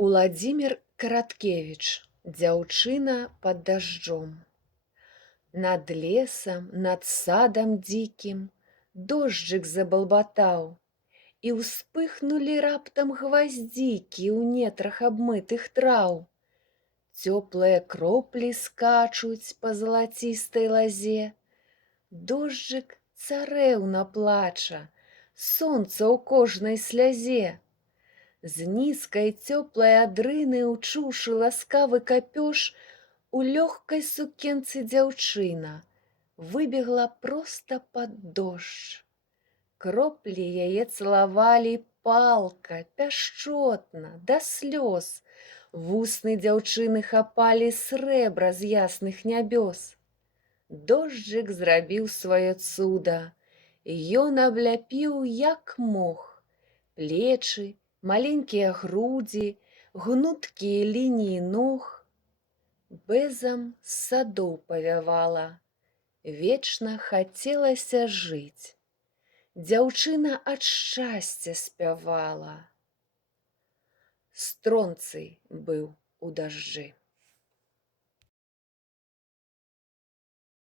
Уладзімір Караткевіч «Дзяўчына пад дажджом». Над лесам, над садам дзікім дожджык забалбатаў, і ўспыхнулі раптам гваздзікі ў нетрах абмытых траў. Цёплыя кроплі скачуць па залацістай лазе. Дожджык царэўна плача, сонца ў кожнай слязе. З нізкай цёплай адрыны ўчуўшы ласкавы капёш, у лёгкай сукенцы дзяўчына выбегла проста пад дождж. Кроплі яе цалавалі палка, пяшчотна, да слёз. Вусны дзяўчыны хапалі срэбра з ясных нябёс. Дожджык зрабіў сваё цуда. Ён абляпіў як мог. Плечы, маленькія грудзі, гнуткія лініі ног. Бэзам з садоў павявала. Вечна хацелася жыць. Дзяўчына ад шчасця спявала. Стронцый быў у дажджы.